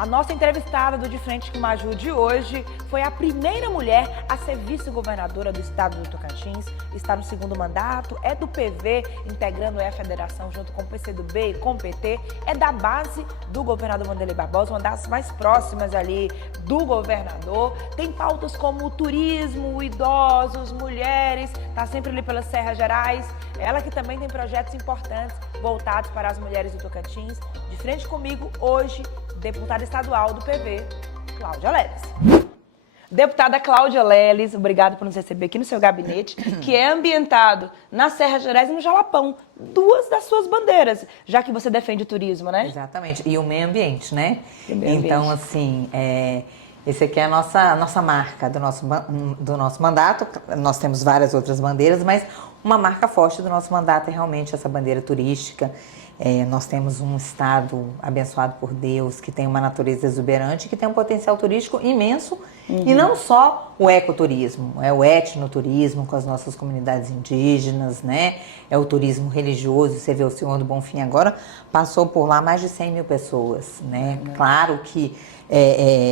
A nossa entrevistada do De Frente com Maju de hoje foi a primeira mulher a ser vice-governadora do estado do Tocantins, está no segundo mandato, é do PV, integrando a federação junto com o PCdoB e com o PT, é da base do governador Wanderley Barbosa, uma das mais próximas ali do governador, tem pautas como o turismo, idosos, mulheres, está sempre ali pelas Serras Gerais, ela que também tem projetos importantes voltados para as mulheres do Tocantins. De frente comigo hoje, deputada estadual do PV, Cláudia Leles. Deputada Cláudia Leles, obrigada por nos receber aqui no seu gabinete, que é ambientado nas Serras Gerais e no Jalapão, duas das suas bandeiras, já que você defende o turismo, né? Exatamente, e o meio ambiente, né? Então, assim, esse aqui é a nossa marca do nosso mandato. Nós temos várias outras bandeiras, mas uma marca forte do nosso mandato é realmente essa bandeira turística. Nós temos um estado abençoado por Deus, que tem uma natureza exuberante, que tem um potencial turístico imenso, e não só o ecoturismo, é o etnoturismo com as nossas comunidades indígenas, né? É o turismo religioso. Você vê o Senhor do Bonfim agora, passou por lá mais de 100 mil pessoas, né? Claro que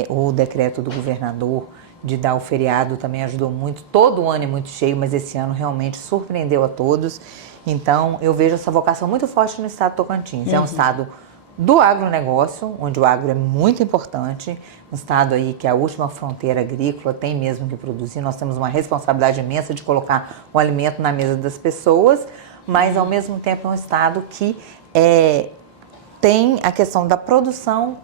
o decreto do governador de dar o feriado também ajudou muito. Todo ano é muito cheio, mas esse ano realmente surpreendeu a todos. Então, eu vejo essa vocação muito forte no estado do Tocantins. É um estado do agronegócio, onde o agro é muito importante. Um estado aí que é a última fronteira agrícola, tem mesmo que produzir. Nós temos uma responsabilidade imensa de colocar o alimento na mesa das pessoas, mas ao mesmo tempo é um estado que tem a questão da produção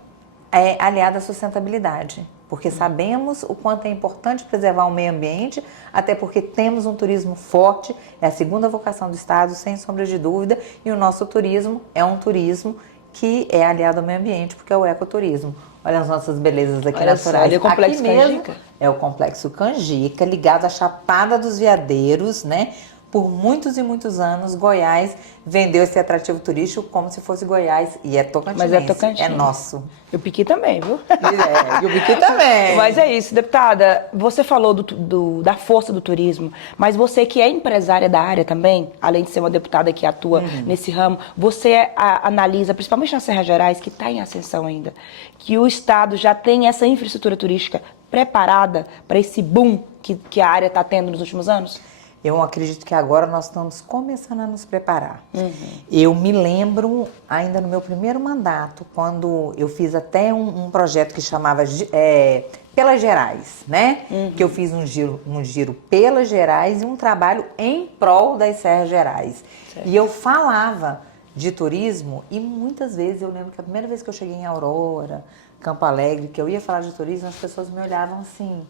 aliada à sustentabilidade. Porque sabemos o quanto é importante preservar o meio ambiente, até porque temos um turismo forte, é a segunda vocação do estado, sem sombra de dúvida, e o nosso turismo é um turismo que é aliado ao meio ambiente, porque é o ecoturismo. Olha as nossas belezas aqui naturais. Olha o Complexo Canjica. É o Complexo Canjica, ligado à Chapada dos Veadeiros, né? Por muitos e muitos anos, Goiás vendeu esse atrativo turístico como se fosse Goiás. E é tocantinense. Mas é Tocantins. É nosso. E o Piqui também, viu? E o Piqui também. Mas é isso, deputada. Você falou da força do turismo, mas você que é empresária da área também, além de ser uma deputada que atua nesse ramo, você analisa, principalmente nas Serras Gerais, que está em ascensão ainda, que o estado já tem essa infraestrutura turística preparada para esse boom que a área está tendo nos últimos anos? Eu acredito que agora nós estamos começando a nos preparar. Eu me lembro, ainda no meu primeiro mandato, quando eu fiz até um projeto que chamava Pelas Gerais, né? Que eu fiz um giro pelas Gerais e um trabalho em prol das Serras Gerais. Certo. E eu falava de turismo e muitas vezes, eu lembro que a primeira vez que eu cheguei em Aurora, Campo Alegre, que eu ia falar de turismo, as pessoas me olhavam assim...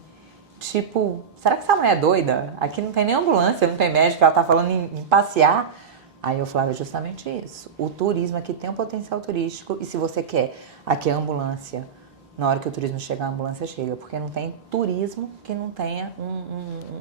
Tipo, será que essa mulher é doida? Aqui não tem nem ambulância, não tem médico, ela tá falando em passear. Aí eu falava justamente isso. O turismo aqui tem um potencial turístico e se você quer aqui a ambulância, na hora que o turismo chegar, a ambulância chega. Porque não tem turismo que não tenha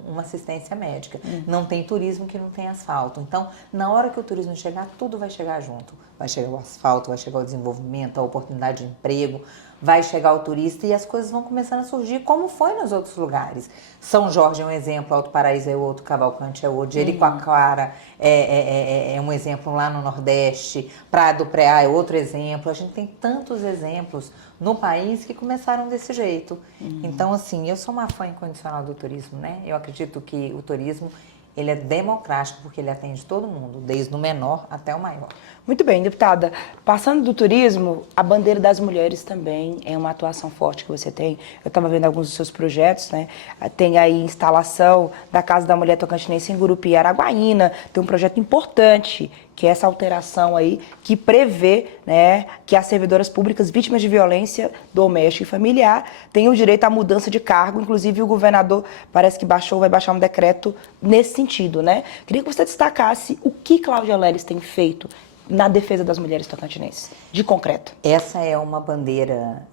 uma assistência médica. Não tem turismo que não tenha asfalto. Então, na hora que o turismo chegar, tudo vai chegar junto. Vai chegar o asfalto, vai chegar o desenvolvimento, a oportunidade de emprego, vai chegar o turista e as coisas vão começando a surgir como foi nos outros lugares. São Jorge é um exemplo, Alto Paraíso é outro, Cavalcante é outro, Jericoacoara é um exemplo lá no Nordeste, Praia do Preá é outro exemplo. A gente tem tantos exemplos no país que começaram desse jeito. Então, assim, eu sou uma fã incondicional do turismo, né? Eu acredito que o turismo, ele é democrático porque ele atende todo mundo, desde o menor até o maior. Muito bem, deputada. Passando do turismo, a bandeira das mulheres também é uma atuação forte que você tem. Eu estava vendo alguns dos seus projetos, né? Tem aí instalação da Casa da Mulher Tocantinense em Gurupi, Araguaína. Tem um projeto importante, que é essa alteração aí, que prevê, né, que as servidoras públicas vítimas de violência doméstica e familiar tenham o direito à mudança de cargo. Inclusive, o governador parece que vai baixar um decreto nesse sentido, né? Queria que você destacasse o que Cláudia Leles tem feito na defesa das mulheres tocantinenses, de concreto. Essa é uma bandeira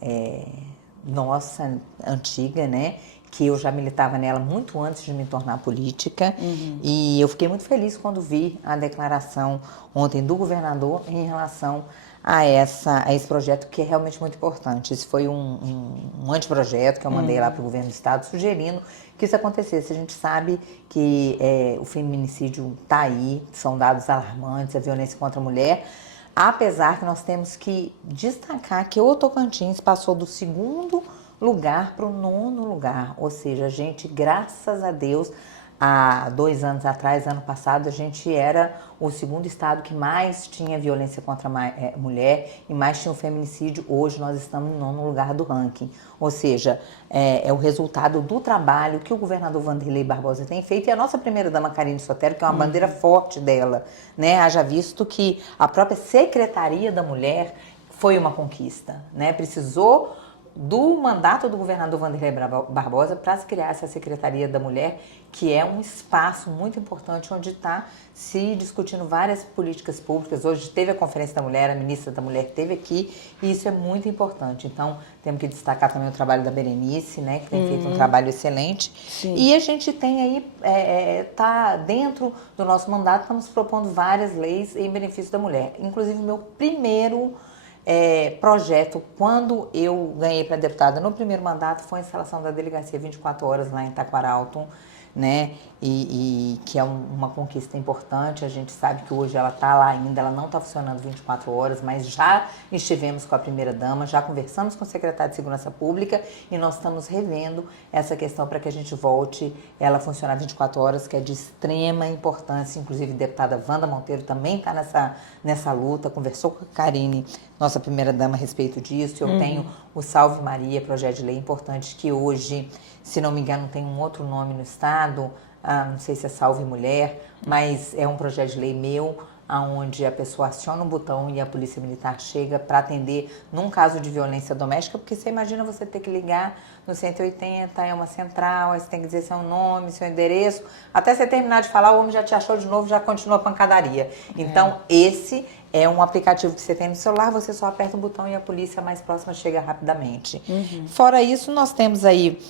nossa, antiga, né? Que eu já militava nela muito antes de me tornar política. E eu fiquei muito feliz quando vi a declaração ontem do governador em relação a esse projeto, que é realmente muito importante. Esse foi um anteprojeto que eu mandei lá para o governo do estado, sugerindo que isso acontecesse. A gente sabe que o feminicídio está aí, são dados alarmantes, a violência contra a mulher, Apesar que nós temos que destacar que o Tocantins passou do 2º lugar para o 9º lugar, ou seja, a gente, graças a Deus, há 2 anos atrás, ano passado, a gente era o 2º estado que mais tinha violência contra a mulher e mais tinha o feminicídio. Hoje nós estamos no 9º lugar do ranking, ou seja, é o resultado do trabalho que o governador Wanderley Barbosa tem feito e a nossa primeira-dama Karine Sotero, que é uma bandeira forte dela, né? Haja visto que a própria Secretaria da Mulher foi uma conquista, né? Precisou do mandato do governador Wanderley Barbosa para se criar essa Secretaria da Mulher, que é um espaço muito importante onde está se discutindo várias políticas públicas. Hoje teve a Conferência da Mulher, a ministra da Mulher esteve aqui e isso é muito importante. Então, temos que destacar também o trabalho da Berenice, né, que tem feito um trabalho excelente. Sim. E a gente tem aí, tá dentro do nosso mandato, estamos propondo várias leis em benefício da mulher. Inclusive, o meu primeiro projeto, quando eu ganhei para deputada no primeiro mandato, foi a instalação da Delegacia 24 Horas lá em Taquaralto, né? E que é uma conquista importante. A gente sabe que hoje ela está lá ainda, ela não está funcionando 24 horas, mas já estivemos com a primeira-dama, já conversamos com o secretário de Segurança Pública e nós estamos revendo essa questão para que a gente volte ela a funcionar 24 horas, que é de extrema importância. Inclusive, a deputada Wanda Monteiro também está nessa luta, conversou com a Karine, nossa primeira-dama, a respeito disso. Eu tenho o Salve Maria, projeto de lei importante, que hoje, se não me engano, tem um outro nome no estado, não sei se é Salve Mulher, mas é um projeto de lei meu, onde a pessoa aciona um botão e a polícia militar chega para atender num caso de violência doméstica, porque você imagina você ter que ligar no 180, é uma central, aí você tem que dizer seu nome, seu endereço, até você terminar de falar, o homem já te achou de novo, já continua a pancadaria. Então, esse é um aplicativo que você tem no celular, você só aperta o botão e a polícia mais próxima chega rapidamente. Fora isso, nós temos aí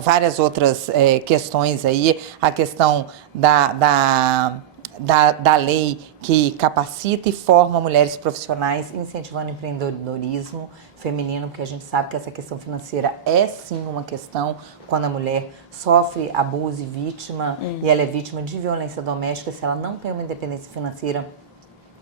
várias outras questões aí, a questão da lei que capacita e forma mulheres profissionais, incentivando o empreendedorismo feminino, porque a gente sabe que essa questão financeira é sim uma questão quando a mulher sofre abuso e vítima, e ela é vítima de violência doméstica. Se ela não tem uma independência financeira,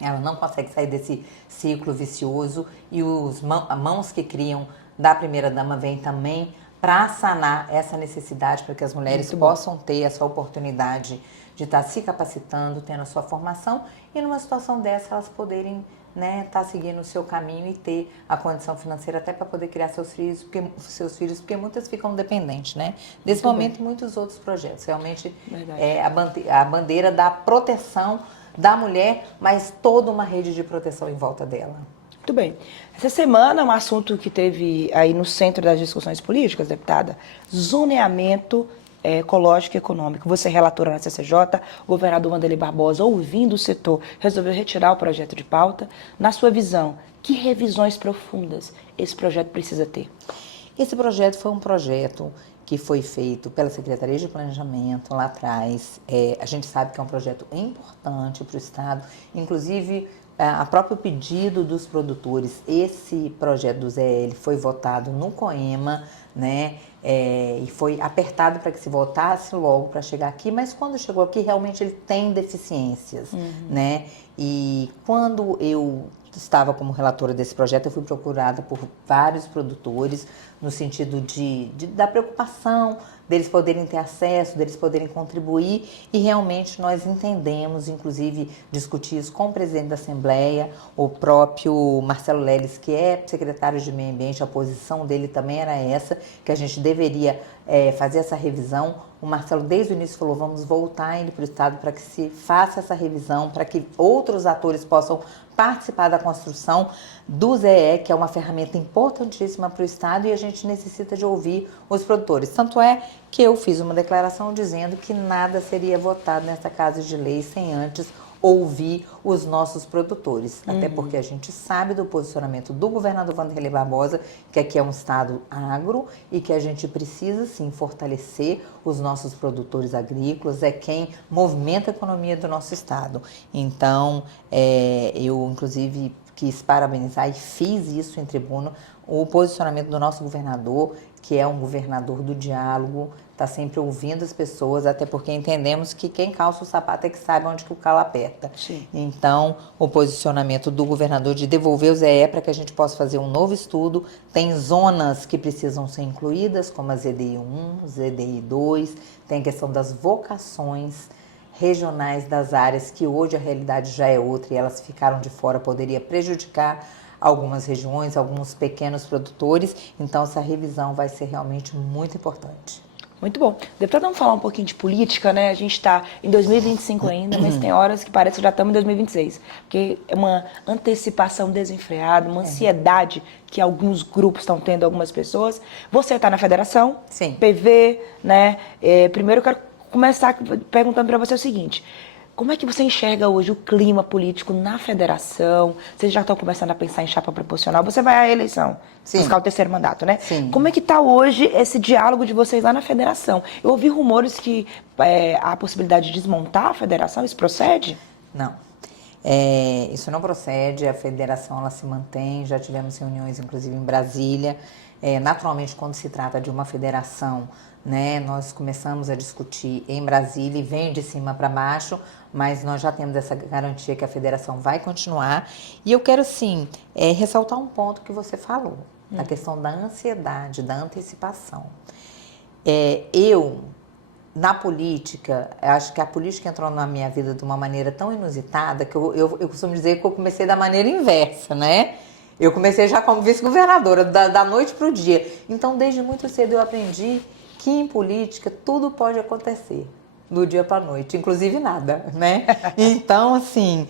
ela não consegue sair desse ciclo vicioso, e os mãos que criam da primeira-dama vêm também para sanar essa necessidade, para que as mulheres possam ter essa oportunidade de estar se capacitando, tendo a sua formação, e numa situação dessa elas poderem, né, estar seguindo o seu caminho e ter a condição financeira até para poder criar seus filhos, porque muitas ficam dependentes, né? Nesse momento, muitos outros projetos. Realmente é a bandeira da proteção da mulher, mas toda uma rede de proteção em volta dela. Muito bem. Essa semana, um assunto que teve aí no centro das discussões políticas, deputada, zoneamento ecológico e econômico. Você é relatora na CCJ, o governador Wanderley Barbosa, ouvindo o setor, resolveu retirar o projeto de pauta. Na sua visão, que revisões profundas esse projeto precisa ter? Esse projeto foi um projeto que foi feito pela Secretaria de Planejamento lá atrás. A gente sabe que é um projeto importante para o Estado, inclusive a próprio pedido dos produtores. Esse projeto do ZL foi votado no COEMA, né? E foi apertado para que se votasse logo para chegar aqui, mas quando chegou aqui realmente ele tem deficiências, né? E quando eu estava como relatora desse projeto, eu fui procurada por vários produtores no sentido da preocupação deles poderem ter acesso, deles poderem contribuir, e realmente nós entendemos, inclusive discutir isso com o presidente da Assembleia, o próprio Marcelo Leles, que é secretário de Meio Ambiente. A posição dele também era essa, que a gente deveria fazer essa revisão. O Marcelo desde o início falou, vamos voltar ele para o Estado para que se faça essa revisão, para que outros atores possam participar da construção do ZE, que é uma ferramenta importantíssima para o Estado, e a gente necessita de ouvir os produtores. Tanto é que eu fiz uma declaração dizendo que nada seria votado nessa Casa de Lei sem antes ouvir os nossos produtores. Até porque a gente sabe do posicionamento do governador Wanderley Barbosa, que aqui é um estado agro e que a gente precisa sim fortalecer os nossos produtores agrícolas, é quem movimenta a economia do nosso estado. Então, eu inclusive quis parabenizar e fiz isso em tribuna, o posicionamento do nosso governador, que é um governador do diálogo, está sempre ouvindo as pessoas, até porque entendemos que quem calça o sapato é que sabe onde que o calo aperta. Sim. Então, o posicionamento do governador de devolver o ZE para que a gente possa fazer um novo estudo. Tem zonas que precisam ser incluídas, como a ZDI 1, ZDI 2, tem a questão das vocações regionais das áreas, que hoje a realidade já é outra e elas ficaram de fora, poderia prejudicar algumas regiões, alguns pequenos produtores. Então, essa revisão vai ser realmente muito importante. Muito bom. Deputada, vamos falar um pouquinho de política, né? A gente está em 2025 ainda, mas tem horas que parece que já estamos em 2026. Porque é uma antecipação desenfreada, uma ansiedade que alguns grupos estão tendo, algumas pessoas. Você está na federação, Sim. PV, né? Primeiro eu quero começar perguntando para você o seguinte: como é que você enxerga hoje o clima político na federação? Vocês já estão começando a pensar em chapa proporcional. Você vai à eleição, buscar o terceiro mandato, né? Sim. Como é que está hoje esse diálogo de vocês lá na federação? Eu ouvi rumores que há a possibilidade de desmontar a federação. Isso procede? Não. Isso não procede. A federação ela se mantém. Já tivemos reuniões, inclusive, em Brasília. Naturalmente, quando se trata de uma federação, né, nós começamos a discutir em Brasília e vem de cima para baixo, mas nós já temos essa garantia que a federação vai continuar. E eu quero, sim, ressaltar um ponto que você falou, a questão da ansiedade, da antecipação. Na política, acho que a política entrou na minha vida de uma maneira tão inusitada que eu costumo dizer que eu comecei da maneira inversa, né? Eu comecei já como vice-governadora, da noite para o dia. Então, desde muito cedo eu aprendi que em política tudo pode acontecer do dia para a noite, inclusive nada, né? Então, assim,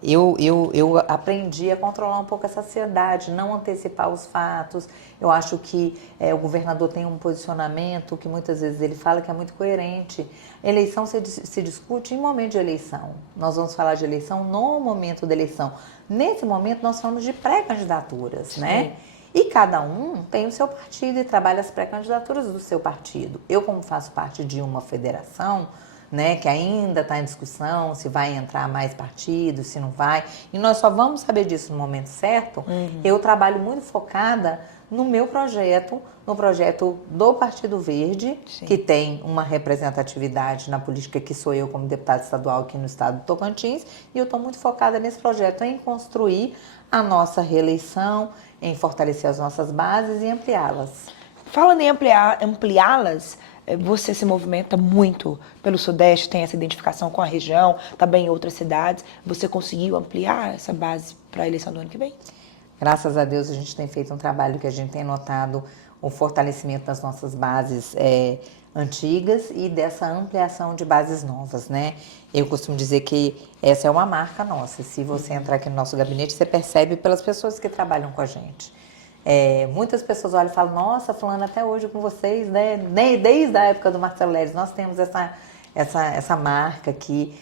eu aprendi a controlar um pouco essa ansiedade, não antecipar os fatos. Eu acho que o governador tem um posicionamento que muitas vezes ele fala que é muito coerente. Eleição se discute em momento de eleição. Nós vamos falar de eleição no momento da eleição. Nesse momento, nós falamos de pré-candidaturas, né? E cada um tem o seu partido e trabalha as pré-candidaturas do seu partido. Eu, como faço parte de uma federação, né, que ainda está em discussão, se vai entrar mais partidos, se não vai, e nós só vamos saber disso no momento certo, eu trabalho muito focada no meu projeto, no projeto do Partido Verde, que tem uma representatividade na política, que sou eu como deputada estadual aqui no estado do Tocantins, e eu estou muito focada nesse projeto, em construir a nossa reeleição, em fortalecer as nossas bases e ampliá-las. Falando em ampliá-las, você se movimenta muito pelo Sudeste, tem essa identificação com a região, também em outras cidades. Você conseguiu ampliar essa base para a eleição do ano que vem? Graças a Deus a gente tem feito um trabalho que a gente tem notado o fortalecimento das nossas bases antigas e dessa ampliação de bases novas, né? Eu costumo dizer que essa é uma marca nossa. Se você entrar aqui no nosso gabinete, você percebe pelas pessoas que trabalham com a gente. Muitas pessoas olham e falam: nossa, fulano, até hoje com vocês, né? Desde a época do Marcelo Leles, nós temos essa marca aqui.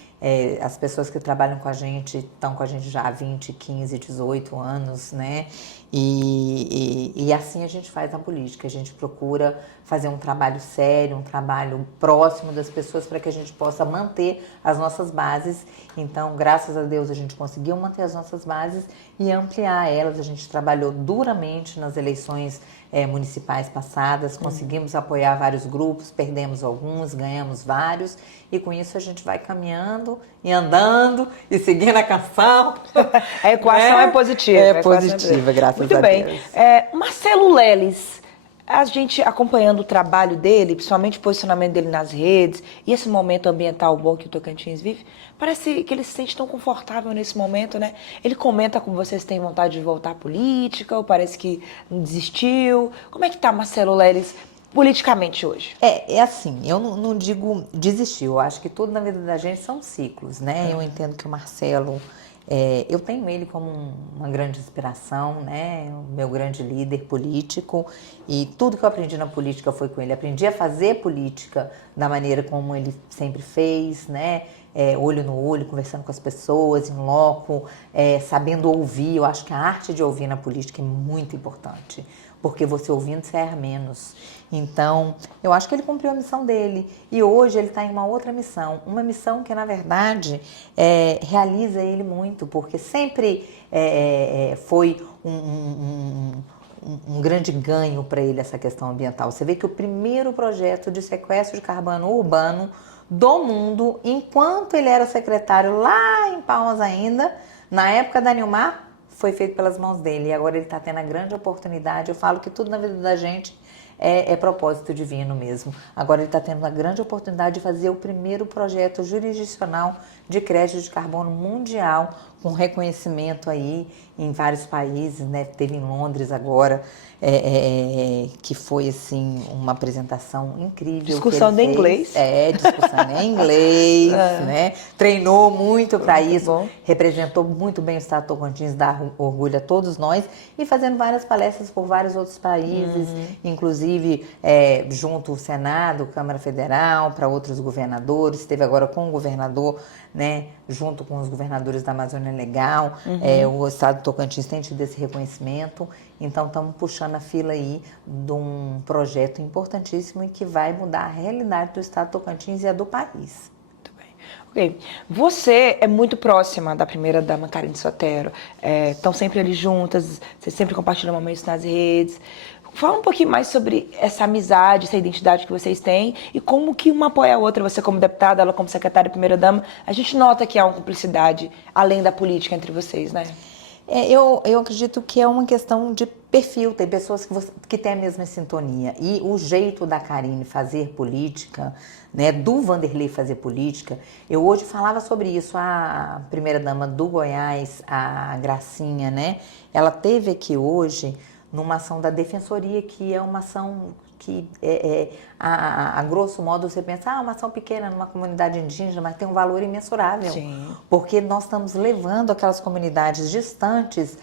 As pessoas que trabalham com a gente estão com a gente já há 20, 15, 18 anos, né? E assim a gente faz na política. A gente procura fazer um trabalho sério, um trabalho próximo das pessoas para que a gente possa manter as nossas bases. Então, graças a Deus, a gente conseguiu manter as nossas bases e ampliar elas. A gente trabalhou duramente nas eleições municipais passadas, conseguimos apoiar vários grupos, perdemos alguns, ganhamos vários, e com isso a gente vai caminhando e andando e seguindo a canção. A equação é positiva. É positiva, graças a Deus. Muito bem. Marcelo Leles, a gente acompanhando o trabalho dele, principalmente o posicionamento dele nas redes, e esse momento ambiental bom que o Tocantins vive, parece que ele se sente tão confortável nesse momento, né? Ele comenta com vocês se tem vontade de voltar à política, ou parece que desistiu. Como é que tá Marcelo Leles politicamente hoje? Assim, eu não digo desistir, eu acho que tudo na vida da gente são ciclos, né? Eu entendo que o Marcelo... eu tenho ele como uma grande inspiração, né? O meu grande líder político, e tudo que eu aprendi na política foi com ele. Aprendi a fazer política da maneira como ele sempre fez, né? olho no olho, conversando com as pessoas, em loco, sabendo ouvir. Eu acho que a arte de ouvir na política é muito importante, porque você ouvindo você erra menos. Então, eu acho que ele cumpriu a missão dele e hoje ele está em uma outra missão, uma missão que, na verdade, realiza ele muito, porque sempre foi um grande ganho para ele essa questão ambiental. Você vê que o primeiro projeto de sequestro de carbono urbano do mundo, enquanto ele era secretário lá em Palmas ainda, na época da Nilmar, foi feito pelas mãos dele. E agora ele está tendo a grande oportunidade. Eu falo que tudo na vida da gente é propósito divino mesmo. Agora ele está tendo a grande oportunidade de fazer o primeiro projeto jurisdicional de crédito de carbono mundial, com reconhecimento aí em vários países, né? Teve em Londres agora, que foi assim uma apresentação incrível. Discussão em inglês. Discussão em inglês, né? Treinou muito para isso, bom. Representou muito bem o Estado de Tocantins, dá orgulho a todos nós, e fazendo várias palestras por vários outros países, inclusive junto ao Senado, Câmara Federal, para outros governadores, esteve agora com o governador, né, junto com os governadores da Amazônia Legal, o Estado de Tocantins tem tido esse reconhecimento, então estamos puxando a fila aí de um projeto importantíssimo e que vai mudar a realidade do Estado de Tocantins e a do país. Muito bem. Ok. Você é muito próxima da primeira-dama Carine Sotero, estão sempre ali juntas, vocês sempre compartilham momentos nas redes. Fala um pouquinho mais sobre essa amizade, essa identidade que vocês têm e como que uma apoia a outra, você como deputada, ela como secretária e primeira-dama. A gente nota que há uma cumplicidade além da política entre vocês, né? Eu acredito que é uma questão de perfil, tem pessoas que têm a mesma sintonia. E o jeito da Carine fazer política, né, do Vanderlei fazer política, eu hoje falava sobre isso, a primeira-dama do Goiás, a Gracinha, né? Ela teve aqui hoje numa ação da Defensoria, que é uma ação que, a grosso modo, você pensa, uma ação pequena numa comunidade indígena, mas tem um valor imensurável. Sim. Porque nós estamos levando aquelas comunidades distantes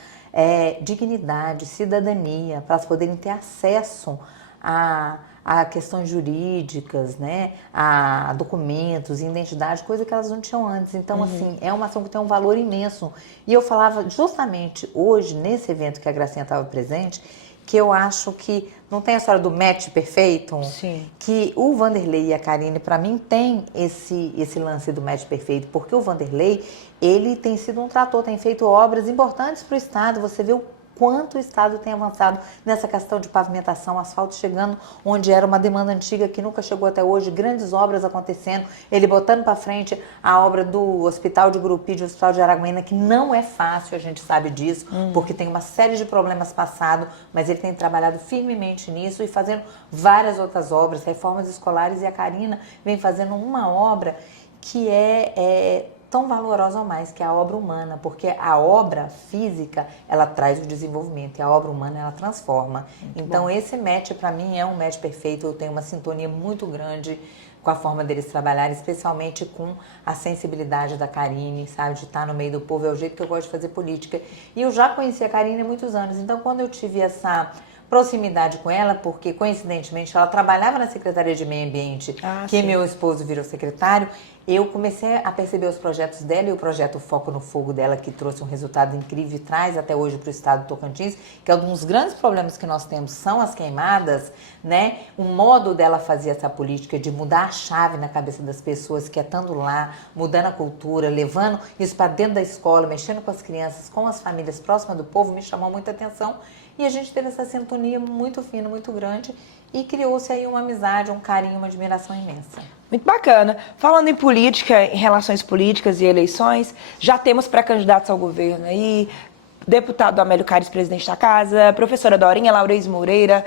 dignidade, cidadania, para elas poderem ter acesso a questões jurídicas, né, a documentos, identidade, coisa que elas não tinham antes. Então, assim, é uma ação que tem um valor imenso. E eu falava justamente hoje, nesse evento que a Gracinha estava presente, que eu acho que não tem a história do match perfeito? Sim. Que o Vanderlei e a Carine, para mim, tem esse lance do match perfeito, porque o Vanderlei, ele tem sido um trator, tem feito obras importantes para o Estado. Você vê o quanto o Estado tem avançado nessa questão de pavimentação, asfalto chegando onde era uma demanda antiga que nunca chegou até hoje, grandes obras acontecendo, ele botando para frente a obra do Hospital de Gurupí, do Hospital de Araguaína, que não é fácil, a gente sabe disso, porque tem uma série de problemas passados, mas ele tem trabalhado firmemente nisso e fazendo várias outras obras, reformas escolares, e a Carina vem fazendo uma obra que é tão valorosa ou mais, que é a obra humana, porque a obra física, ela traz o desenvolvimento, e a obra humana, ela transforma. Então, esse match, para mim, é um match perfeito. Eu tenho uma sintonia muito grande com a forma deles trabalharem, especialmente com a sensibilidade da Carine, sabe, de estar no meio do povo. É o jeito que eu gosto de fazer política. E eu já conheci a Carine há muitos anos, então, quando eu tive essa proximidade com ela, porque coincidentemente ela trabalhava na Secretaria de Meio Ambiente, que meu esposo virou secretário, eu comecei a perceber os projetos dela, e o projeto Foco no Fogo dela, que trouxe um resultado incrível e traz até hoje para o Estado do Tocantins, que é um dos grandes problemas que nós temos são as queimadas, né? O modo dela fazer essa política de mudar a chave na cabeça das pessoas, que é estando lá, mudando a cultura, levando isso para dentro da escola, mexendo com as crianças, com as famílias próximas do povo, me chamou muita atenção. E a gente teve essa sintonia muito fina, muito grande, e criou-se aí uma amizade, um carinho, uma admiração imensa. Muito bacana. Falando em política, em relações políticas e eleições, já temos pré-candidatos ao governo aí, deputado Amélio Caires, presidente da casa, professora Dorinha Laurez Moreira,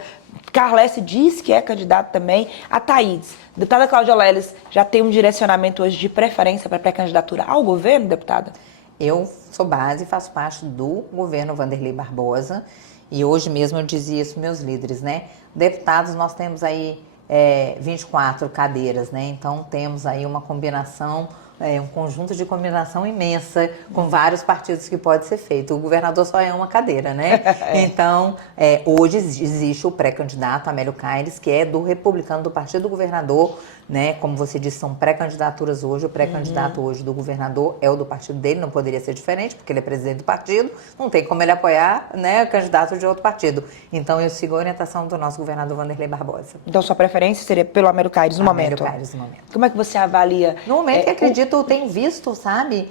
Carlesse diz que é candidato também, a Thaídes. Deputada Cláudia Leles, já tem um direcionamento hoje de preferência para pré-candidatura ao governo, deputada? Eu sou base e faço parte do governo Vanderlei Barbosa. E hoje mesmo eu dizia isso para meus líderes, né? Deputados, nós temos aí 24 cadeiras, né? Então temos aí uma combinação um conjunto de combinação imensa com vários partidos que pode ser feito. O governador só é uma cadeira, né? Então, hoje existe o pré-candidato Amélio Caires, que é do republicano do partido do governador, né? Como você disse, são pré-candidaturas hoje. O pré-candidato hoje do governador é o do partido dele, não poderia ser diferente, porque ele é presidente do partido, não tem como ele apoiar, né, candidato de outro partido. Então, eu sigo a orientação do nosso governador Wanderlei Barbosa. Então, sua preferência seria pelo Amélio Caires no momento? Amélio Caires no momento. Como é que você avalia? No momento que acredito, eu tenho visto, sabe,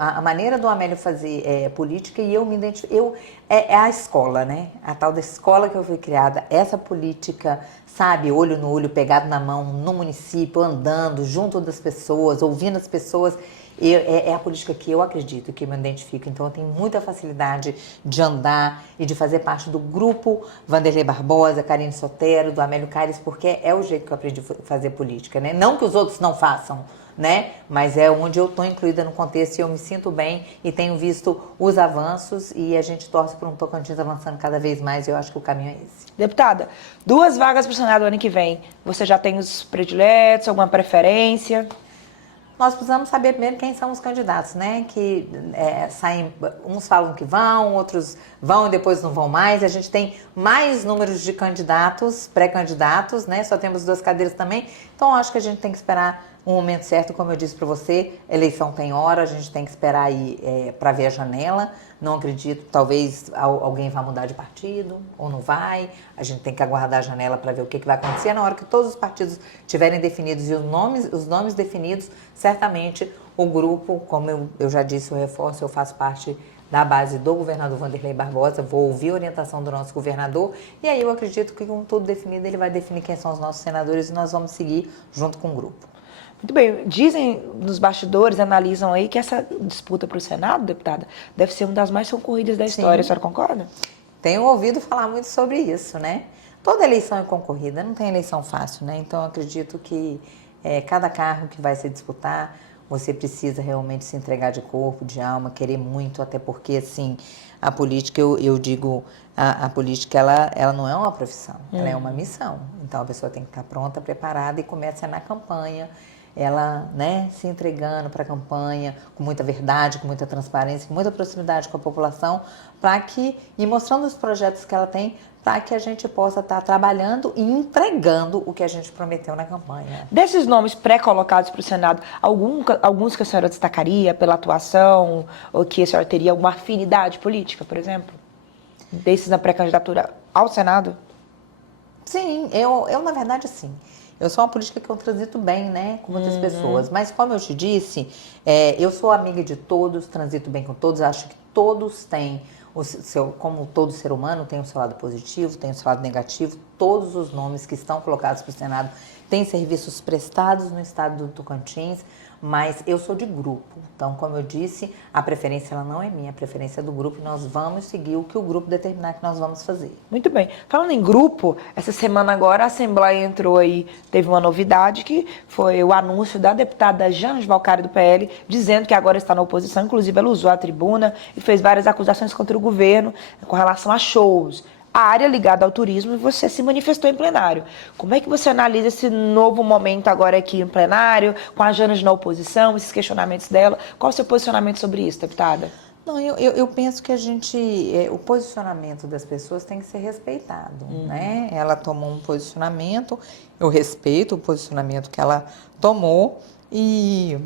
a maneira do Amélio fazer política, e eu me identifico. É a escola, né? A tal da escola que eu fui criada, essa política, sabe, olho no olho, pegado na mão, no município, andando junto das pessoas, ouvindo as pessoas. É a política que eu acredito, que eu me identifico. Então, eu tenho muita facilidade de andar e de fazer parte do grupo Wanderlei Barbosa, Karine Sotero, do Amélio Caires, porque é o jeito que eu aprendi a fazer política, né? Não que os outros não façam, né? Mas é onde eu estou incluída no contexto e eu me sinto bem e tenho visto os avanços e a gente torce por um Tocantins avançando cada vez mais e eu acho que o caminho é esse. Deputada, 2 vagas para o Senado ano que vem. Você já tem os prediletos, alguma preferência? Nós precisamos saber primeiro quem são os candidatos, né? Que saem, uns falam que vão, outros vão e depois não vão mais. A gente tem mais números de candidatos, pré-candidatos, né? Só temos 2 cadeiras também. Então, acho que a gente tem que esperar um momento certo, como eu disse para você. Eleição tem hora, a gente tem que esperar aí para ver a janela. Não acredito, talvez alguém vá mudar de partido ou não vai. A gente tem que aguardar a janela para ver o que vai acontecer. Na hora que todos os partidos estiverem definidos e os nomes definidos, certamente o grupo, como eu já disse, eu reforço, eu faço parte da base do governador Wanderlei Barbosa, vou ouvir a orientação do nosso governador e aí eu acredito que com tudo definido ele vai definir quem são os nossos senadores e nós vamos seguir junto com o grupo. Muito bem, dizem nos bastidores, analisam aí que essa disputa para o Senado, deputada, deve ser uma das mais concorridas da história. Sim. A senhora concorda? Tenho ouvido falar muito sobre isso, né? Toda eleição é concorrida, não tem eleição fácil, né? Então, eu acredito que cada cargo que vai se disputar, você precisa realmente se entregar de corpo, de alma, querer muito, até porque, assim, a política, eu digo, a política, ela não é uma profissão, ela é uma missão. Então, a pessoa tem que estar pronta, preparada e começa na campanha, ela, né, se entregando para a campanha com muita verdade, com muita transparência, com muita proximidade com a população, e mostrando os projetos que ela tem, para que a gente possa estar trabalhando e entregando o que a gente prometeu na campanha. Desses nomes pré-colocados para o Senado, alguns que a senhora destacaria pela atuação, ou que a senhora teria alguma afinidade política, por exemplo? Desses na pré-candidatura ao Senado? Sim, eu na verdade, sim. Eu sou uma política que eu transito bem, né, com muitas pessoas. Mas, como eu te disse, eu sou amiga de todos, transito bem com todos. Acho que todos têm, como todo ser humano, tem o seu lado positivo, tem o seu lado negativo. Todos os nomes que estão colocados para o Senado têm serviços prestados no estado do Tocantins, mas eu sou de grupo. Então, como eu disse, a preferência ela não é minha, a preferência é do grupo e nós vamos seguir o que o grupo determinar que nós vamos fazer. Muito bem. Falando em grupo, essa semana agora a Assembleia entrou aí, teve uma novidade que foi o anúncio da deputada Janes Valcari do PL, dizendo que agora está na oposição, inclusive ela usou a tribuna e fez várias acusações contra o governo com relação a shows. A área ligada ao turismo e você se manifestou em plenário. Como é que você analisa esse novo momento agora aqui em plenário, com a Janes na oposição, esses questionamentos dela? Qual o seu posicionamento sobre isso, deputada? Não, eu penso que o posicionamento das pessoas tem que ser respeitado, né? Ela tomou um posicionamento, eu respeito o posicionamento que ela tomou e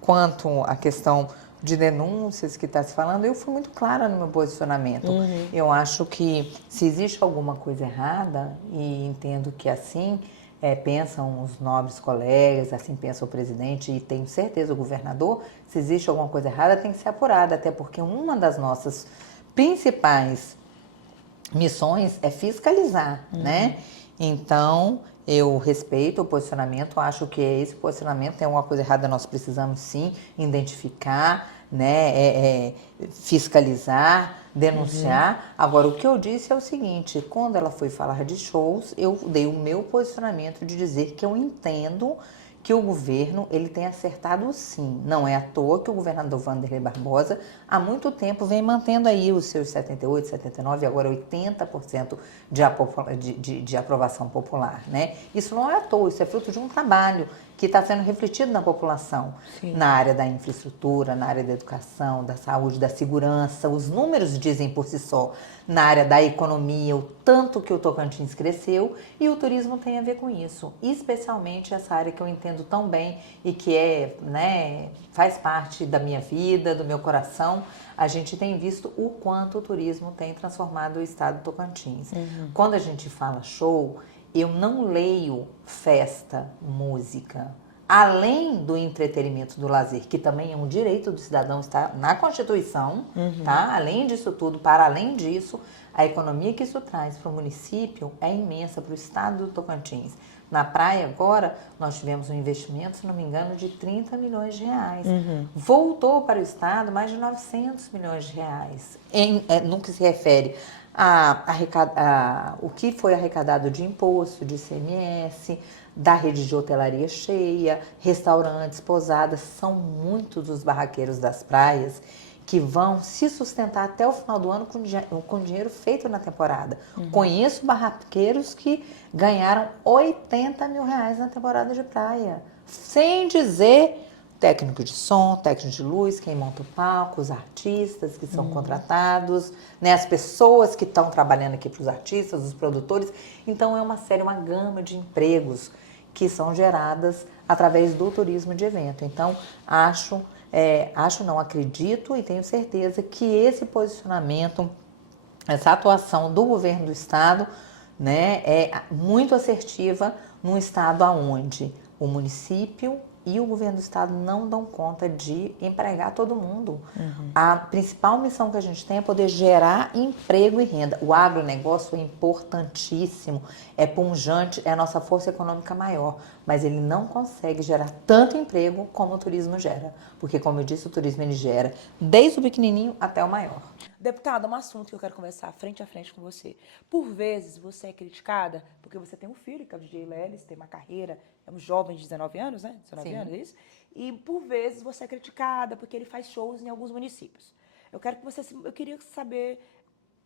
quanto à questão de denúncias que está se falando, eu fui muito clara no meu posicionamento. Eu acho que se existe alguma coisa errada, e entendo que assim pensam os nobres colegas, assim pensa o presidente e tenho certeza o governador, se existe alguma coisa errada tem que ser apurada, até porque uma das nossas principais missões é fiscalizar, né? Então, eu respeito o posicionamento, acho que esse posicionamento tem alguma coisa errada, nós precisamos sim identificar, né, fiscalizar, denunciar. Agora, o que eu disse é o seguinte, quando ela foi falar de shows, eu dei o meu posicionamento de dizer que eu entendo que o governo ele tem acertado sim. Não é à toa que o governador Wanderlei Barbosa há muito tempo vem mantendo aí os seus 78, 79, agora 80% de aprovação popular, né? Isso não é à toa, isso é fruto de um trabalho que está sendo refletido na população, Sim. na área da infraestrutura, na área da educação, da saúde, da segurança. Os números dizem por si só, na área da economia, o tanto que o Tocantins cresceu, e o turismo tem a ver com isso, especialmente essa área que eu entendo tão bem e que é, né, faz parte da minha vida, do meu coração. A gente tem visto o quanto o turismo tem transformado o estado do Tocantins. Quando a gente fala show, eu não leio festa, música. Além do entretenimento, do lazer, que também é um direito do cidadão, está na Constituição, tá? Além disso tudo, para além disso, a economia que isso traz para o município é imensa, para o estado do Tocantins. Na praia agora, nós tivemos um investimento, se não me engano, de 30 milhões de reais. Voltou para o estado mais de 900 milhões de reais, no que se refere o que foi arrecadado de imposto, de ICMS, da rede de hotelaria cheia, restaurantes, pousadas. São muitos os barraqueiros das praias que vão se sustentar até o final do ano com dinheiro feito na temporada. Conheço barraqueiros que ganharam 80 mil reais na temporada de praia, sem dizer técnico de som, técnico de luz, quem monta o palco, os artistas que são contratados, né, as pessoas que estão trabalhando aqui para os artistas, os produtores. Então é uma gama de empregos que são geradas através do turismo de evento. Então não, acredito e tenho certeza que esse posicionamento, essa atuação do governo do estado, né, é muito assertiva num estado onde o município e o governo do estado não dão conta de empregar todo mundo. A principal missão que a gente tem é poder gerar emprego e renda. O agronegócio é importantíssimo, é pungente, é a nossa força econômica maior, mas ele não consegue gerar tanto emprego como o turismo gera. Porque, como eu disse, o turismo ele gera desde o pequenininho até o maior. Deputada, um assunto que eu quero conversar frente a frente com você. Por vezes você é criticada porque você tem um filho, que é o DJ Lelis, tem uma carreira, é um jovem de 19 anos, né? 19 Sim. anos, é isso? E por vezes você é criticada porque ele faz shows em alguns municípios. Eu queria saber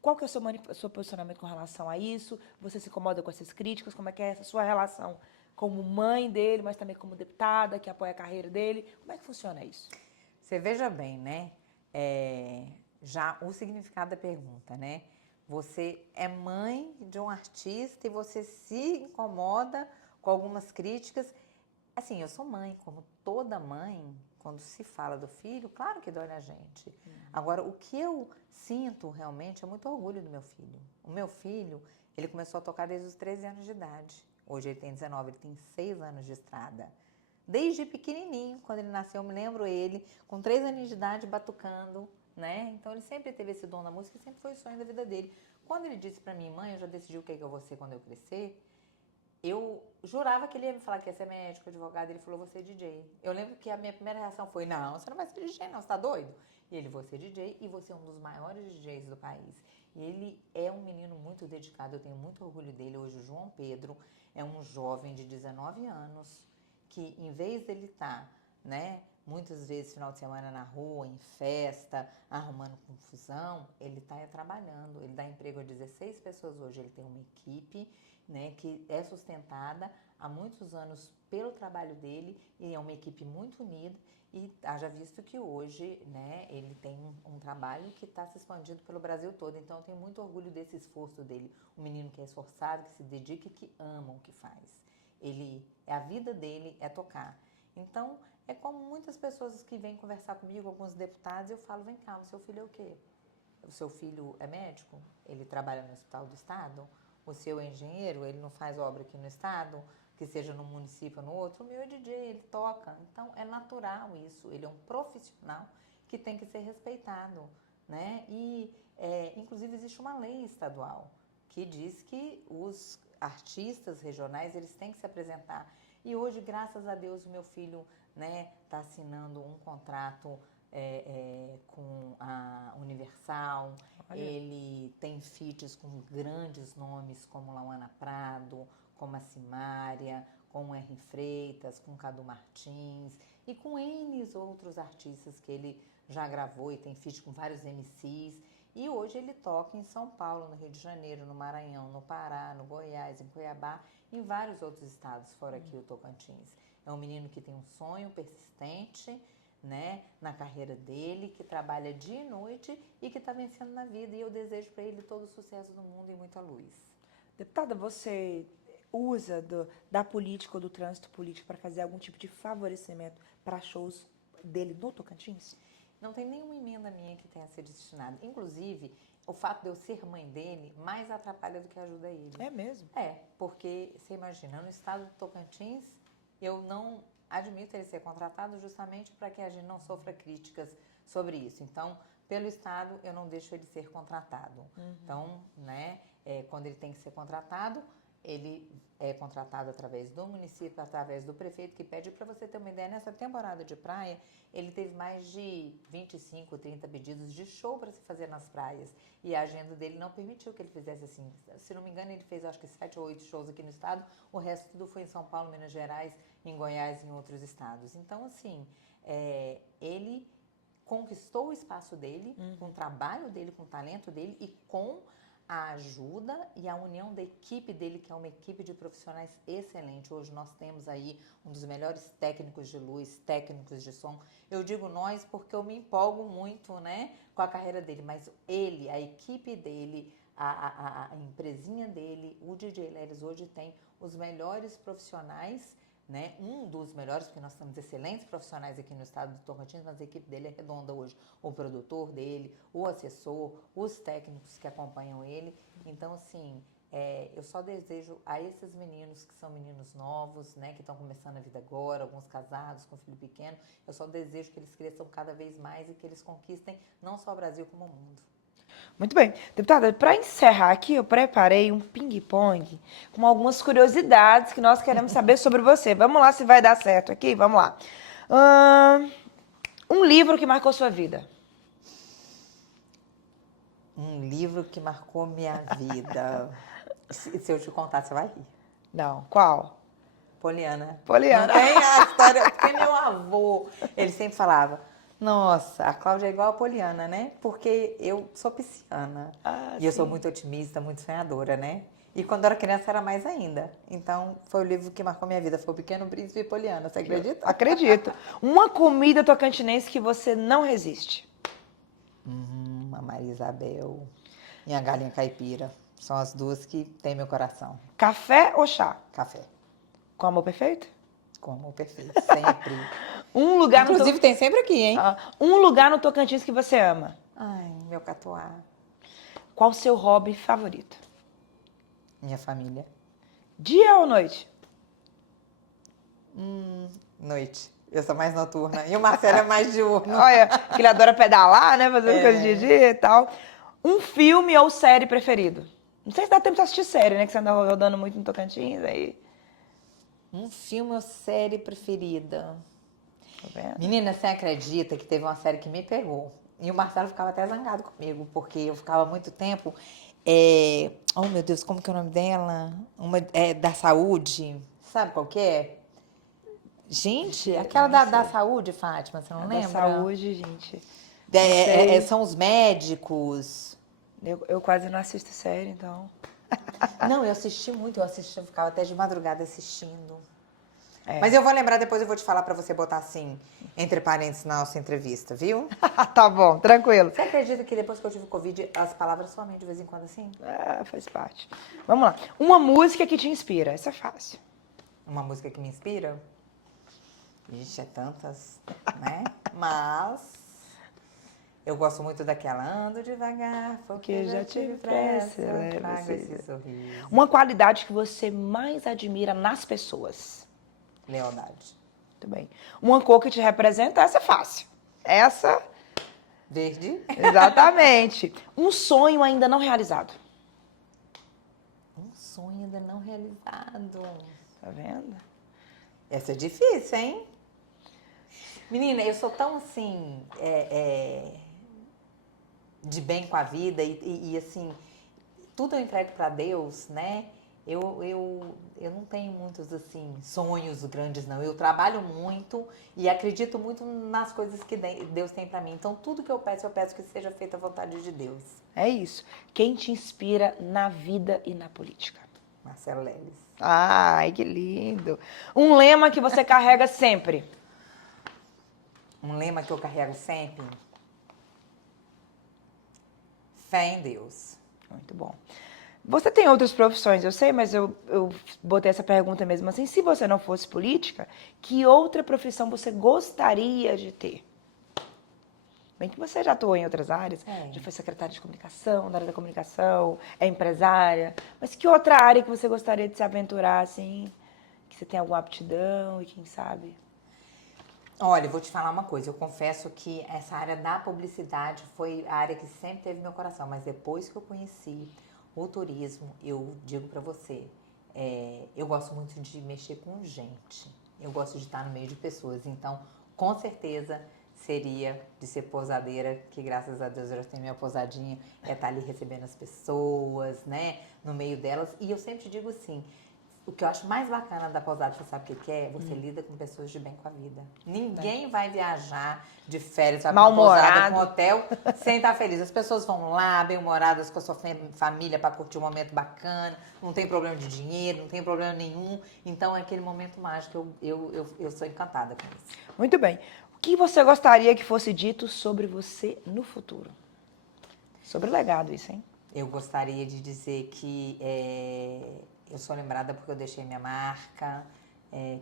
qual que é o seu posicionamento com relação a isso. Você se incomoda com essas críticas? Como é que é essa sua relação como mãe dele, mas também como deputada que apoia a carreira dele? Como é que funciona isso? Você veja bem, né? Já o significado da pergunta, né? Você é mãe de um artista e você se incomoda com algumas críticas. Assim, eu sou mãe, como toda mãe, quando se fala do filho, claro que dói na gente. Agora, o que eu sinto realmente é muito orgulho do meu filho. O meu filho, ele começou a tocar desde os 13 anos de idade. Hoje ele tem 19, ele tem 6 anos de estrada. Desde pequenininho, quando ele nasceu, eu me lembro ele, com 3 anos de idade, batucando, né? Então ele sempre teve esse dom da música e sempre foi o sonho da vida dele. Quando ele disse pra mim, mãe, eu já decidi o que eu vou ser quando eu crescer, eu jurava que ele ia me falar que ia ser médico, advogado, ele falou, você é DJ. Eu lembro que a minha primeira reação foi, não, você não vai ser DJ não, você tá doido? E ele, você é DJ e você é um dos maiores DJs do país. E ele é um menino muito dedicado, eu tenho muito orgulho dele. Hoje o João Pedro é um jovem de 19 anos que, em vez dele estar, né, muitas vezes final de semana na rua, em festa, arrumando confusão, ele está trabalhando, ele dá emprego a 16 pessoas hoje, ele tem uma equipe, né, que é sustentada há muitos anos pelo trabalho dele e é uma equipe muito unida e haja visto que hoje, né, ele tem um trabalho que está se expandindo pelo Brasil todo, então eu tenho muito orgulho desse esforço dele, um menino que é esforçado, que se dedica e que ama o que faz. A vida dele é tocar. Então, é como muitas pessoas que vêm conversar comigo, alguns deputados, eu falo, vem cá, o seu filho é o quê? O seu filho é médico? Ele trabalha no hospital do estado? O seu é engenheiro? Ele não faz obra aqui no estado? Que seja no município ou no outro? O meu é DJ, ele toca. Então, é natural isso. Ele é um profissional que tem que ser respeitado, né? E, inclusive, existe uma lei estadual que diz que os artistas regionais, eles têm que se apresentar. E hoje, graças a Deus, o meu filho, né, está assinando um contrato com a Universal. Olha. Ele tem feats com grandes nomes como Lauana Prado, como a Simária, com o R. Freitas, com Cadu Martins e com N outros artistas que ele já gravou e tem feat com vários MCs. E hoje ele toca em São Paulo, no Rio de Janeiro, no Maranhão, no Pará, no Goiás, em Cuiabá, em vários outros estados, fora aqui o Tocantins. É um menino que tem um sonho persistente, né, na carreira dele, que trabalha dia e noite e que está vencendo na vida. E eu desejo para ele todo o sucesso do mundo e muita luz. Deputada, você usa da política ou do trânsito político para fazer algum tipo de favorecimento para shows dele no Tocantins? Não tem nenhuma emenda minha que tenha sido destinada. Inclusive, o fato de eu ser mãe dele mais atrapalha do que ajuda ele. É mesmo? É, porque você imagina, no estado do Tocantins, eu não admito ele ser contratado justamente para que a gente não sofra críticas sobre isso. Então, pelo estado, eu não deixo ele ser contratado. Então, né, quando ele tem que ser contratado, ele é contratado através do município, através do prefeito, que pede. Para você ter uma ideia, nessa temporada de praia, ele teve mais de 25, 30 pedidos de show para se fazer nas praias. E a agenda dele não permitiu que ele fizesse assim. Se não me engano, ele fez acho que 7 ou 8 shows aqui no estado. O resto tudo foi em São Paulo, Minas Gerais, em Goiás e em outros estados. Então, assim, ele conquistou o espaço dele, com o trabalho dele, com o talento dele e com a ajuda e a união da equipe dele, que é uma equipe de profissionais excelente. Hoje nós temos aí um dos melhores técnicos de luz, técnicos de som. Eu digo nós porque eu me empolgo muito, né, com a carreira dele, mas ele, a equipe dele, a empresinha dele, o DJ Lelis hoje tem os melhores profissionais, né? Um dos melhores, porque nós temos excelentes profissionais aqui no estado do Tocantins, mas a equipe dele é redonda hoje. O produtor dele, o assessor, os técnicos que acompanham ele. Então, assim, eu só desejo a esses meninos, que são meninos novos, né, que estão começando a vida agora, alguns casados com filho pequeno, eu só desejo que eles cresçam cada vez mais e que eles conquistem não só o Brasil, como o mundo. Muito bem. Deputada, para encerrar aqui, eu preparei um ping-pong com algumas curiosidades que nós queremos saber sobre você. Vamos lá se vai dar certo aqui? Vamos lá. Um livro que marcou sua vida. Um livro que marcou minha vida. Se eu te contar, você vai rir. Não, qual? Poliana. Poliana. Não tem a história, porque meu avô, ele sempre falava, nossa, a Cláudia é igual a Poliana, né? Porque eu sou pisciana. E eu sou muito otimista, muito sonhadora, né? E quando eu era criança era mais ainda. Então, foi o livro que marcou minha vida. Foi O Pequeno Príncipe e Poliana. Você acredita? Acredito. Uma comida tocantinense que você não resiste. A Maria Isabel e a galinha caipira. São as duas que têm meu coração. Café ou chá? Café. Com amor perfeito? Com amor perfeito, sempre. Um lugar Inclusive, tem sempre aqui, hein? Um lugar no Tocantins que você ama. Ai, meu catuá. Qual o seu hobby favorito? Minha família. Dia ou noite? Noite. Eu sou mais noturna. E o Marcelo é mais diurno. Olha, que ele adora pedalar, né? Fazer coisa de dia e tal. Um filme ou série preferido? Não sei se dá tempo de assistir série, né? Que você anda rodando muito no Tocantins aí. Um filme ou série preferida? Tá vendo? Menina, você acredita que teve uma série que me pegou? E o Marcelo ficava até zangado comigo, porque eu ficava muito tempo... Oh, meu Deus, como que é o nome dela? Uma da saúde. Sabe qual que é? Gente, aquela da saúde, Fátima, você não lembra? Da saúde, gente. São os médicos. Eu quase não assisto série, então... Não, eu assisti muito, eu ficava até de madrugada assistindo. Mas eu vou lembrar, depois eu vou te falar pra você botar assim, entre parênteses, na nossa entrevista, viu? Tá bom, tranquilo. Você acredita que depois que eu tive Covid, as palavras somem de vez em quando assim? Faz parte. Vamos lá. Uma música que te inspira, essa é fácil. Uma música que me inspira? Ixi, é tantas, né? Mas eu gosto muito daquela Ando Devagar, porque já tive pressa, trago esse sorriso. Uma qualidade que você mais admira nas pessoas? Lealdade. Muito bem. Uma cor que te representa, essa é fácil. Essa... Verde. Exatamente. Um sonho ainda não realizado. Um sonho ainda não realizado. Tá vendo? Essa é difícil, hein? Menina, eu sou tão assim, de bem com a vida e assim, tudo eu entrego pra Deus, né? Eu não tenho muitos, assim, sonhos grandes, não. Eu trabalho muito e acredito muito nas coisas que Deus tem pra mim. Então, tudo que eu peço que seja feita à vontade de Deus. É isso. Quem te inspira na vida e na política? Marcelo Leles. Ai, que lindo. Um lema que você carrega sempre? Um lema que eu carrego sempre? Fé em Deus. Muito bom. Você tem outras profissões, eu sei, mas eu botei essa pergunta mesmo assim. Se você não fosse política, que outra profissão você gostaria de ter? Bem que você já atuou em outras áreas, já foi secretária de comunicação, da área da comunicação, é empresária. Mas que outra área que você gostaria de se aventurar, assim, que você tem alguma aptidão e quem sabe? Olha, eu vou te falar uma coisa. Eu confesso que essa área da publicidade foi a área que sempre teve meu coração. Mas depois que eu conheci o turismo, eu digo pra você, eu gosto muito de mexer com gente. Eu gosto de estar no meio de pessoas. Então, com certeza, seria de ser pousadeira, que graças a Deus eu já tenho minha pousadinha, estar ali recebendo as pessoas, né, no meio delas. E eu sempre digo assim, o que eu acho mais bacana da pousada, você sabe o que é? Você lida com pessoas de bem com a vida. Ninguém vai viajar de férias, vai pra uma pousada, com um hotel, sem estar feliz. As pessoas vão lá, bem-humoradas, com a sua família, para curtir um momento bacana, não tem problema de dinheiro, não tem problema nenhum. Então, é aquele momento mágico, eu sou encantada com isso. Muito bem. O que você gostaria que fosse dito sobre você no futuro? Sobre o legado, isso, hein? Eu gostaria de dizer que eu sou lembrada porque eu deixei minha marca,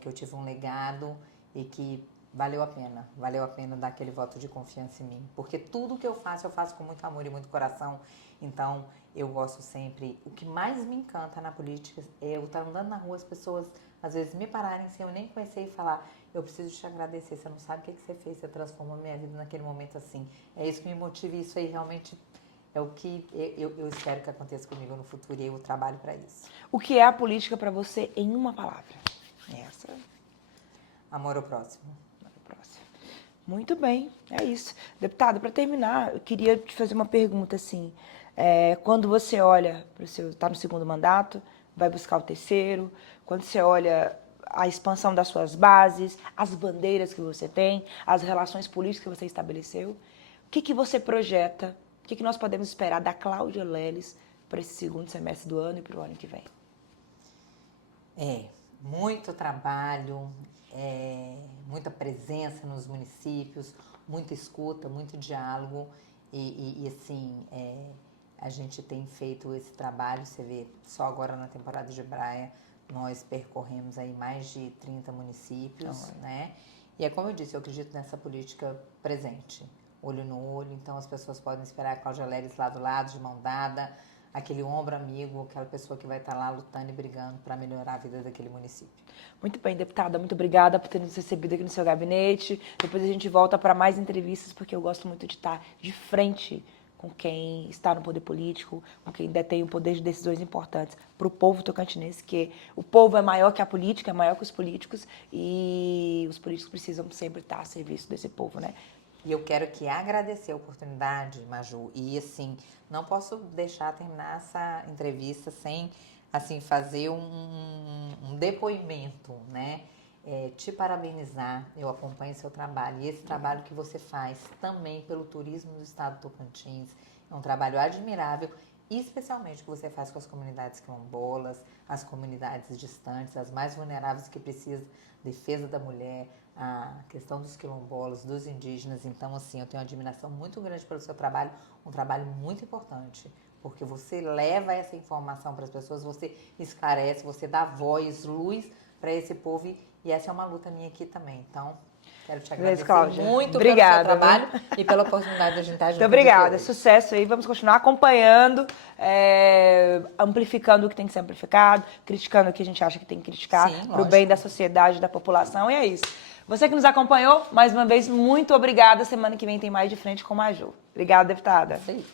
que eu tive um legado e que valeu a pena dar aquele voto de confiança em mim. Porque tudo que eu faço com muito amor e muito coração. Então, eu gosto sempre... O que mais me encanta na política é eu estar andando na rua, as pessoas às vezes me pararem sem eu nem conhecer e falar: eu preciso te agradecer, você não sabe o que você fez, você transformou a minha vida naquele momento assim. É isso que me motiva e isso aí realmente é o que eu espero que aconteça comigo no futuro e eu trabalho para isso. O que é a política para você em uma palavra? Essa. Amor ao próximo. Amor ao próximo. Muito bem, é isso. Deputada, para terminar, eu queria te fazer uma pergunta assim. Quando você olha para o seu... Está no segundo mandato, vai buscar o terceiro. Quando você olha a expansão das suas bases, as bandeiras que você tem, as relações políticas que você estabeleceu, o que você projeta? O que nós podemos esperar da Cláudia Leles para esse segundo semestre do ano e para o ano que vem? Muito trabalho, muita presença nos municípios, muita escuta, muito diálogo e assim, a gente tem feito esse trabalho, você vê, só agora na temporada de Braia, nós percorremos aí mais de 30 municípios, né? E é como eu disse, eu acredito nessa política presente, olho no olho, então as pessoas podem esperar a Cláudia Leles lado a lado, de mão dada, aquele ombro amigo, aquela pessoa que vai estar lá lutando e brigando para melhorar a vida daquele município. Muito bem, deputada, muito obrigada por ter nos recebido aqui no seu gabinete. Depois a gente volta para mais entrevistas, porque eu gosto muito de estar de frente com quem está no poder político, com quem detém o poder de decisões importantes para o povo tocantinense, que o povo é maior que a política, é maior que os políticos, e os políticos precisam sempre estar a serviço desse povo, né? E eu quero agradecer a oportunidade, Maju, e assim, não posso deixar terminar essa entrevista sem, assim, fazer um depoimento, né? Te parabenizar, eu acompanho seu trabalho, e esse trabalho que você faz também pelo turismo do estado do Tocantins, é um trabalho admirável, e especialmente o que você faz com as comunidades quilombolas, as comunidades distantes, as mais vulneráveis que precisam, defesa da mulher, a questão dos quilombolas, dos indígenas. Então, assim, eu tenho uma admiração muito grande pelo seu trabalho, um trabalho muito importante, porque você leva essa informação para as pessoas, você esclarece, você dá voz, luz para esse povo, e essa é uma luta minha aqui também. Então, quero te agradecer muito pelo seu trabalho e pela oportunidade de a gente estar junto. Muito obrigada, sucesso aí, vamos continuar acompanhando, amplificando o que tem que ser amplificado, criticando o que a gente acha que tem que criticar, para o bem da sociedade, da população, e é isso. Você que nos acompanhou, mais uma vez, muito obrigada. Semana que vem tem mais De Frente com Maju. Obrigada, deputada. Sim.